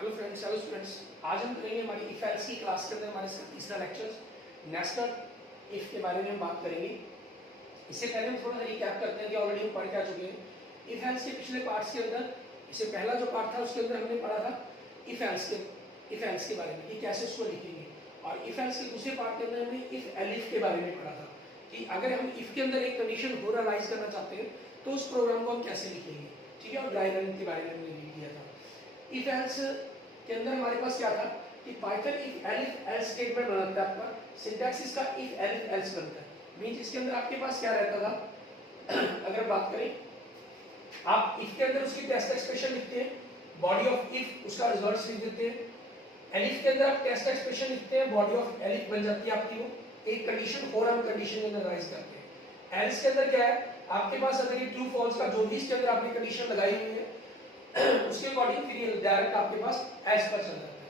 Hello students, आज हम करेंगे हमारी इफ एल्स की क्लास के अंदर हमारे तीसरा लेक्चर नेस्टेड इफ के बारे में हम बात करेंगे। इससे पहले हम थोड़ा सा रिकैप करते हैं कि ऑलरेडी हम पढ़ के आ चुके हैं। इफ एल्स के पिछले पार्ट्स के अंदर, इससे पहला जो पार्ट था उसके अंदर हमने पढ़ा था इफ एल्स के बारे में कि कैसे उसको लिखेंगे, और इफ एल्स के दूसरे पार्ट के अंदर हमने इफ एलिफ के बारे में पढ़ा था कि अगर हम इफ के अंदर एक कंडीशन होरालाइज करना चाहते हैं तो उस प्रोग्राम को हम कैसे लिखेंगे, ठीक है। और ड्राई रन के बारे में हमने लिख दिया था। इफ एल्स के अंदर हमारे पास क्या था कि Python if elif else statement बनाता है, आपका सिंटैक्स इसका इफ एलिफ एल्स बनता है। मींस इसके अंदर आपके पास क्या रहता था अगर बात करें, आप इफ के अंदर उसकी टेस्ट एक्सप्रेशन लिखते हैं, बॉडी ऑफ इफ उसका रिजल्ट लिख देते हैं। एलिफ के अंदर आप टेस्ट एक्सप्रेशन लिखते हैं, बॉडी ऑफ एलिफ बन जाती है आपकी वो एक कंडीशन, और हम कंडीशन के अंदर राइज करते हैं। एल्स के अंदर क्या है, आपके पास अगर ये ट्रू फॉल्स का जो भी इसके अंदर आपने कंडीशन लगाई हुई है उसके अकॉर्डिंग फिर ये डायरेक्ट आपके पास एल्स पर चल जाता है।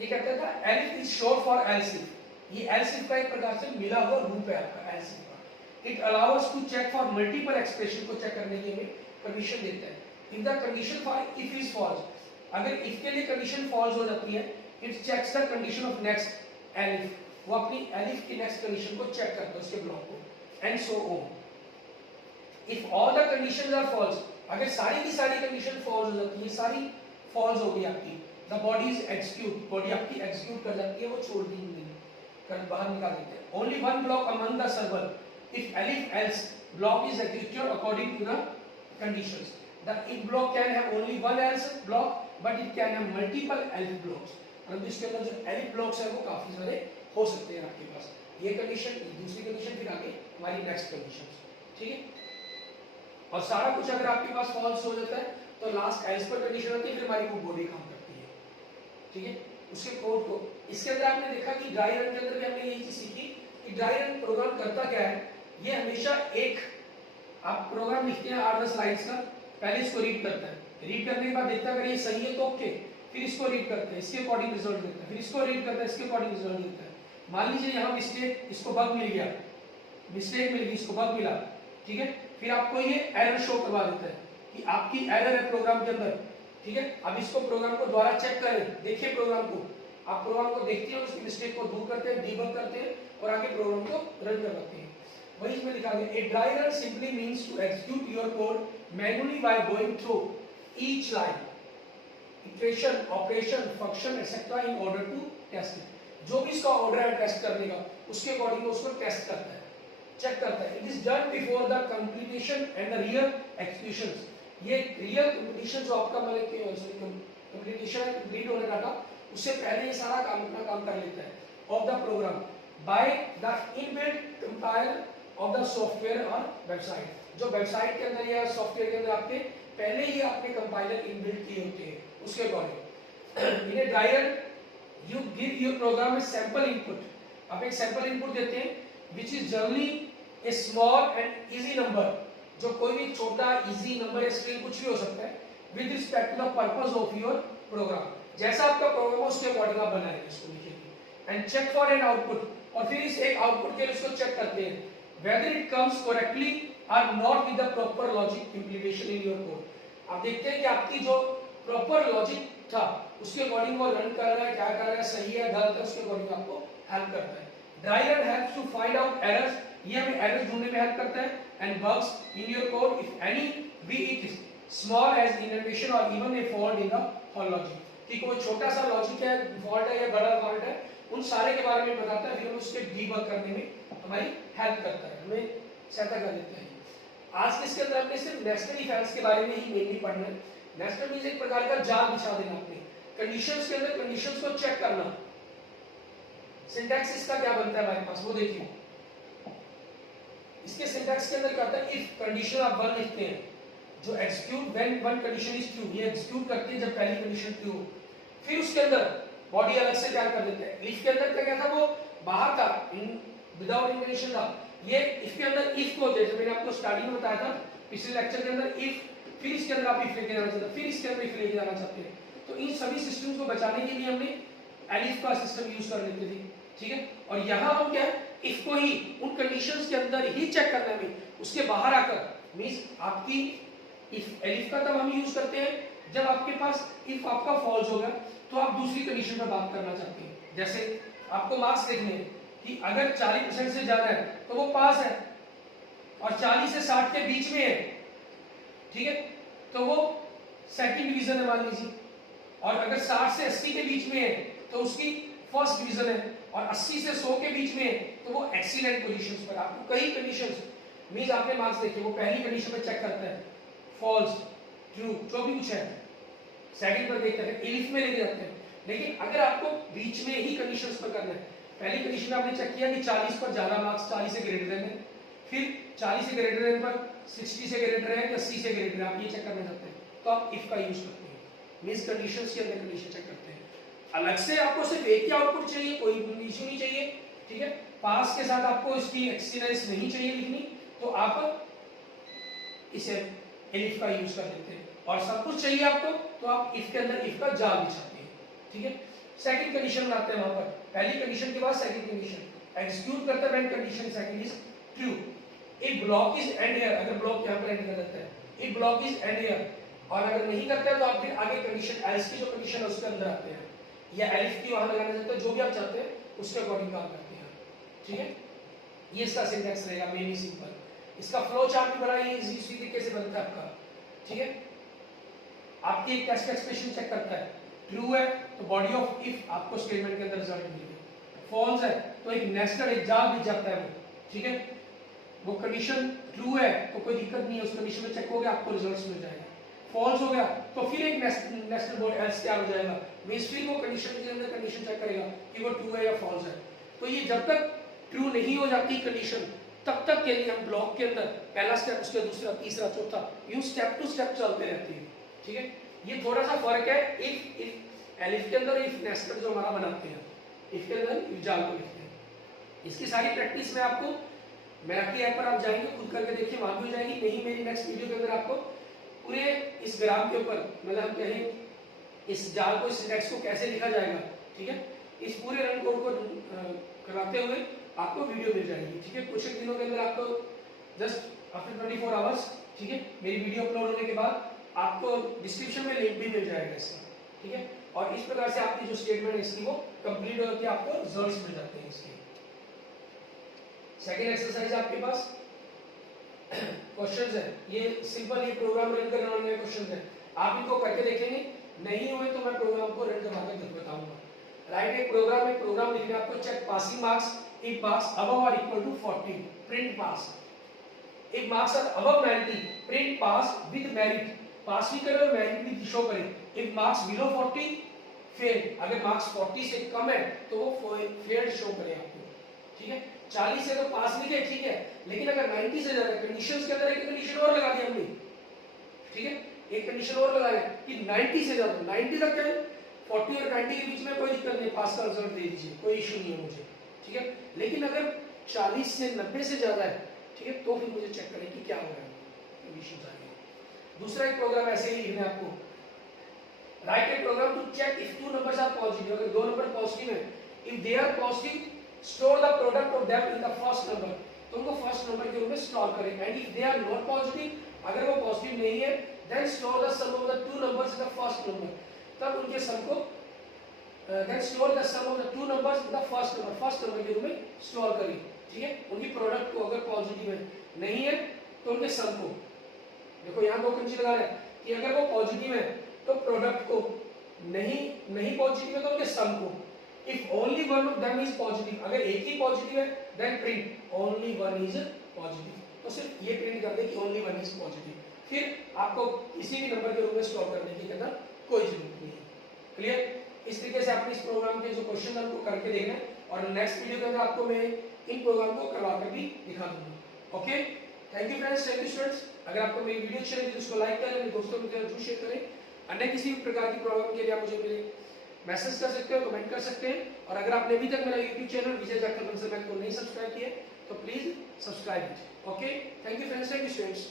ये कहता था elif is short for else if, ये एल्स इफ का एक प्रकार से मिला हुआ रूप है आपका एल्स इफ का। It allows to check for multiple expression को चेक करने की हमें परमिशन देता है। If the condition for if is false, अगर इफ के लिए कंडीशन फॉल्स हो जाती है, it checks the condition of next elif, वो अपनी एलिफ की नेक्स्ट कंडीशन को चेक करता है उसके ब्लॉक को, and so on. If all the conditions are false, अगर सारी की सारी कंडीशन फॉल्स हो जाती है, सारी फॉल्स हो गई आपकी, the body is execute, body आपकी एग्जीक्यूट कर जाती है, वो छोड़ दी नहीं कर बाहर निकाल देते हैं। Only one block among the several if elif else block is executed according to the conditions. The if block can have only one else block but it can have multiple elif blocks, मतलब इसके अंदर जो elif blocks है वो काफी सारे हो सकते हैं आपके पास। ये कंडीशन, दूसरी कंडीशन, फिर आगे हमारी नेक्स्ट कंडीशन, ठीक है। और सारा कुछ अगर आपके पास फॉल्स हो जाता है तो लास्ट एल्स पर कंडीशन आती है, फिर हमारी वो बॉडी काम करती है, ठीक है। उसके कोड को इसके अंदर आपने देखा कि ड्राई रन के अंदर भी हमने यही चीज सीखी कि ड्राई रन प्रोग्राम करता क्या है। ये हमेशा एक आप प्रोग्राम लिखते हैं 8-10 लाइन्स का, पहले इसको रीड करता है, रीड करने के बाद देखता है अगर ये सही है तो ओके, फिर इसको रीड करता है, इसके अकॉर्डिंग रिजल्ट देता है, फिर इसको रीड करता है, इसके अकॉर्डिंग रिजल्ट देता है। मान लीजिए यहाँ मिस्टेक, इसको बग मिल गया, मिस्टेक मिल गई, इसको बग मिला, ठीक है। फिर आपको ये एरर शो करवा देता है कि आपकी एरर है प्रोग्राम के अंदर, ठीक है। अब इसको प्रोग्राम को दोबारा चेक करें, देखिए प्रोग्राम को, आप प्रोग्राम को देखते हैं, उसकी मिस्टेक को दूर करते हैं, डीबग करते हैं और आगे प्रोग्राम को रन करवाते हैं। वही इसमें लिखा गया, a dry run simply means to execute your code manually by going through each line, iteration, operation, function etcetera in order to test it. जो भी इसका ऑर्डर है टेस्ट करने का, उसके अकॉर्डिंग उसको टेस्ट करता है, चेक करता है। It is done before the completion and the real execution. ये रियल कंप्लीशन जो आपका मतलब कंप्लीशन है, कंप्लीट होने का था, उससे पहले ये सारा काम अपना काम कर लेता है of the program by the inbuilt compiler of the software और वेबसाइट। जो वेबसाइट के अंदर या सॉफ्टवेयर के अंदर आपके पहले ही आपने कंपाइलर इनबिल्ट किए होते हैं, उसके according in a dry run you give your program a sample input. आप एक सैंपल इनपुट देते हैं which is generally a small and easy number, जो कोई भी छोटा इजी नंबर या स्ट्रिंग कुछ भी हो सकता है, with respect to the purpose of your program. जैसा आपका प्रोग्राम है उसके अकॉर्डिंग आप बनाएंगे इसको, लिखेंगे and check for an output, और फिर इस एक आउटपुट के लिए इसको चेक करते हैं वेदर इट कम्स करेक्टली और not with the proper logic implementation in your code. आप देखते हैं कि आपकी जो प्रॉपर लॉजिक था उसके अकॉर्डिंग वो रन कर रहा है, क्या कर रहा है, सही है गलत है, उसके अकॉर्डिंग आपको हेल्प करता है। Dry run helps to find out errors, ये हमें एरर्स ढूंढने में हेल्प करता है, and bugs in your code if any, be it small as indentation और even a fault in the whole logic, कि कोई छोटा सा लॉजिक है, फॉल्ट है या बड़ा फॉल्ट है, उन सारे के बारे में बताता है, फिर हम उसके डीबग करने में हमारी हेल्प करता है, हमें सहायता कर देता है। आज के इसके अंदर हमने सिर्फ नेस्टेड इफ एल्स के बारे में ही मेनली पढ़ना है। नेस्टेड मींस एक प्रकार का जाल बिछा देना, आपने कंडीशंस के अंदर कंडीशंस को चेक करना। सिंटैक्स इसका क्या बनता है हमारे पास, वो देखिए। इसके सिंटैक्स के अंदर क्या होता है, इफ कंडीशन आप वन लिखते हैं, जो execute when one condition is true, ये एक्जीक्यूट करती है जब पहली कंडीशन ट्रू हो। फिर उसके अंदर बॉडी अलग से क्या कर देते हैं। इफ के अंदर क्या था, वो बाहर था, विदाउट इंडेंटेशन था। ये इफ के अंदर इफ को, जैसे मैंने आपको स्टार्टिंग में बताया था पिछले लेक्चर के अंदर, इफ, फिर इसके अंदर आप इफ लेके जाना चाहते हैं, फिर इसके अंदर इफ लेके जाना चाहते हैं। तो इन सभी सिस्टम्स को बचाने के लिए हमने एलिफ का सिस्टम यूज कर लेते थे, ठीक है। और यहाँ हम क्या है, इफ को ही उन कंडीशंस के अंदर ही चेक करना है, उसके बाहर आकर मींस आपकी इफ एलिफ का तब हम यूज करते हैं जब आपके पास इफ आपका फॉल्स होगा तो आप दूसरी कंडीशन पर बात करना चाहते हैं। जैसे आपको मार्क्स देखने कि अगर 40% से ज्यादा है तो वो पास है, और 40 से 60 के बीच में है, ठीक है, तो वो सेकंड डिवीजन है मान लीजिए, और अगर 60 से 80 के बीच में है तो उसकी फर्स्ट डिवीजन है, और 80 से 100 के बीच में है तो वो एक्सीलेंट पोजीशंस पर। आपको कई कंडीशंस मींस आपने मार्क्स देखे, वो पहली कंडीशन में चेक करता है फॉल्स ट्रू जो भी कुछ है, सेकंड पर देखते हैं, इफ में लेके जाते हैं। लेकिन अगर आपको बीच में ही कंडीशंस पर करना है, पहली कंडीशन आपने चेक किया कि 40 पर ज्यादा मार्क्स 40 से ग्रेटर देन है, फिर 40 से ग्रेटर देन पर 60 से ग्रेटर है या 80 से ग्रेटर है, आप ये चेक करना चाहते हैं तो आप इफ का यूज करते हैं, मींस कंडीशंस के अंदर कंडीशन चेक करते हैं। अलग से आपको सिर्फ एक ही आउटपुट चाहिए, कोई इशू नहीं चाहिए, ठीक है। पास के साथ आपको इसकी एक्सीलेंस नहीं चाहिए लिखनी, तो आप इसे इफ का यूज कर लेते हैं। और सब कुछ चाहिए आपको तो आप इफ के अंदर इफ का जाल बिछाते हैं, ठीक है। सेकंड कंडीशन बनाते हैं वहां पर, पहली कंडीशन के बाद सेकंड कंडीशन एग्जीक्यूट करते हैं when condition second is true. If block is and here, अगर ब्लॉक यहां पर एंड कर देता है, if block is and here, और अगर नहीं करते तो आप फिर आगे कंडीशन एल्स की जो कंडीशन है उसके अंदर आते हैं, या एल्फ की वहां लगाना चाहते हैं, जो भी आप चाहते हैं उसके अकॉर्डिंग काम करते हैं, ठीक है। ये इसका सिंटैक्स रहेगा मेनली सिंपल। इसका फ्लो चार्ट भी बड़ा इसी तरीके से बनता है आपका, ठीक है। आपकी एक टेस्ट एक्सप्रेशन चेक करता है, ट्रू है तो बॉडी ऑफ इफ आपको स्टेटमेंट के अंदर रिजल्ट मिलेगा, फॉल्स है तो एक नेस्टेड एक जाल बिछ जाता है वो, ठीक है। वो कंडीशन ट्रू है तो कोई दिक्कत नहीं है, उस कंडीशन में चेक हो गया आपको रिजल्ट्स मिल जाएगा। फॉल्स हो गया तो फिर एक नेस्टेड बोर्ड एल्स क्या हो जाएगा, मींस फिर वो कंडीशन के अंदर कंडीशन चेक करेगा कि वो ट्रू है या फॉल्स है। तो ये जब तक ट्रू नहीं हो जाती कंडीशन तब तक के लिए हम ब्लॉक के अंदर पहला स्टेप, उसके दूसरा, तीसरा, चौथा, यूं स्टेप टू स्टेप चलते रहते हैं, ठीक है। ये थोड़ा सा फर्क है इफ एलिफ के अंदर इफ नेस्टेड जो हमारा बनाते हैं, इफ के अंदर इफ जाल को लिखते हैं। इसकी सारी प्रैक्टिस में आपको मेराकी ऐप पर आप जाएंगे, खुद करके देखिए, वहां भी हो जाएगी। नहीं मेरी नेक्स्ट वीडियो के अंदर आपको पूरे इस ग्राफ के ऊपर, मतलब हम कहें इस जाल को, इस सिंटैक्स को कैसे लिखा जाएगा, ठीक है, इस पूरे रन कोड को कराते हुए आपको वीडियो मिल जाएगी, ठीक है। कुछ एक दिनों के अंदर आपको जस्ट आफ्टर 24 आवर्स, ठीक है, मेरी वीडियो अपलोड होने के बाद आपको डिस्क्रिप्शन में लिंक भी मिल जाएगा इसका, ठीक है। और इस प्रकार से आपकी जो स्टेटमेंट है इसकी वो कंप्लीट होकर आपको रिजल्ट्स मिल जाते हैं इसके। सेकंड एक्सरसाइज आपके पास क्वेश्चंस है, ये सिंपल ये प्रोग्राम रन करने वाले क्वेश्चंस है, आप इनको करके देखेंगे, नहीं हुए तो मैं प्रोग्राम को रन करवा के बताऊंगा। राइट, एक प्रोग्राम लिखना आपको, check passing marks if marks above और equal to 40, print pass. If marks are above 90, print pass with merit, pass भी करें और मेरिट भी शो करें। इफ मार्क्स बिलो 40, फेल, अगर मार्क्स 40 से कम है तो वो फेल शो करें आपको, ठीक है। 40 से तो पास भी है, ठीक है, लेकिन अगर 90 से ज्यादा, कंडीशंस के अंदर एक कंडीशन और लगा दी हमने, ठीक है, एक कंडीशन और लगाया कि 90 से ज्यादा, 90 तक है, 40 और 90 के बीच में कोई दिक्कत नहीं, पास का रिजल्ट दे दीजिए, कोई इशू नहीं है मुझे, ठीक है। लेकिन अगर 40 से 90 से ज्यादा है, ठीक है, तो फिर मुझे चेक करें कि क्या हो रहा है, कंडीशंस आ रही है। दूसरा एक प्रोग्राम ऐसे ही लिखना है आपको, write a program to check if two numbers are positive, अगर दो नंबर पॉजिटिव है, if they are positive store the product of them in the first number, तो उनको फर्स्ट नंबर के रूप में स्टोर करें। And if they are not positive, अगर वो पॉजिटिव नहीं है, then store the sum of the two numbers in the first number, तब उनके सम को then store the sum of the two numbers in the first number के रूप में स्टोर करें, ठीक है। उनकी प्रोडक्ट को अगर पॉजिटिव है, नहीं है तो उनके सम को, देखो यहां दो कंडीशन लगा रहा है कि अगर वो पॉजिटिव है तो प्रोडक्ट को, नहीं पॉजिटिव है तो उनके सम को। If only one of them is positive, अगर एक ही पॉजिटिव है, then print only one is positive, तो सिर्फ ये प्रिंट कर दे कि only one is positive, फिर आपको किसी भी नंबर के रूप में स्टोर करने की कहना कोई जरूरत नहीं है। क्लियर? इस तरीके से आपने इस प्रोग्राम के जो क्वेश्चन है उनको करके देखना है, और नेक्स्ट वीडियो के अंदर आपको मैं इन प्रोग्राम को करवा कर भी दिखा दूंगा। Okay, thank you friends, thank you students. अगर आपको मेरी वीडियो अच्छी लगी तो उसको लाइक करें, अपने दोस्तों के साथ जरूर शेयर करें। अन्य किसी भी प्रकार की प्रॉब्लम के लिए आप मुझे मेरे मैसेज कर सकते हो, कमेंट कर सकते हैं। और अगर आपने अभी तक मेरा यूट्यूब चैनल विजय जाखड़ बंसल को नहीं सब्सक्राइब किया तो please subscribe it. Okay, thank you friends, thank you students.